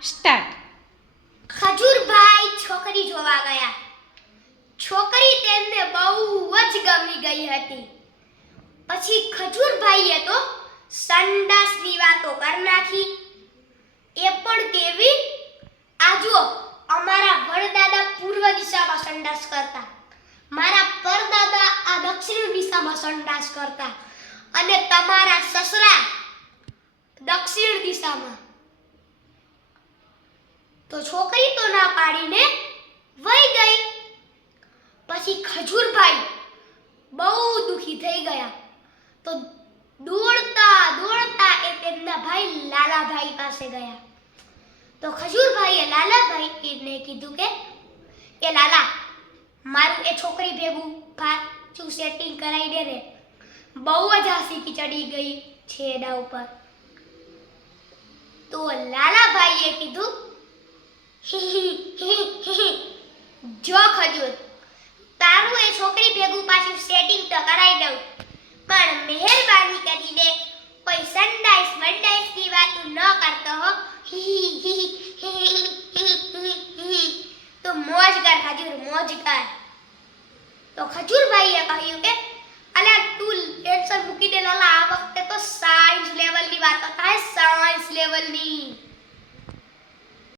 Start. Khajurbhai છોકરી જોવા ગયા. છોકરી તેમને બહુ જ ગમી ગઈ હતી. પછી ખજૂરભાઈએ તો સંડાસની વાતો કરી નાખી. એ પણ કેવી? આ જુઓ, અમારા વડદાદા પૂર્વ દિશામાં સંડાસ કરતા, મારા પરદાદા આ દક્ષિણ દિશામાં સંડાસ કરતા અને તમારા સસરા દક્ષિણ દિશામાં. તો છોકરી તો ના પાડીને વહી ગઈ. પછી ખજૂરભાઈ બહુ દુખી થઈ ગયા. તો દોડતા દોડતા એ તેમના ભાઈ લાલાભાઈ પાસે ગયા. તો ખજૂરભાઈએ લાલાભાઈને કીધું કે એ લાલા, મારું એ છોકરી ભેગું પાછું સેટિંગ કરાવી દે રે. બહુ જ હાસી ચડી ગઈ છે એના ઉપર. તો લાલાભાઈએ કીધું, જો ખજૂર, તારું એ છોકરી ભેગું પાછું સેટિંગ તો કરાવી દઉં, પણ મહેરબાની કરીને કોઈ સંડાસ મંડાસની વાતો ન કરતો હો. તો મોજ કર ખજૂર, મોજ કર. તો ખજૂરભાઈએ કહ્યું કે અલ્યા તું ટેન્શન મૂકી દે લાલા, આ વખતે તો સાયન્સ લેવલની વાતો થાય, સાયન્સ લેવલની.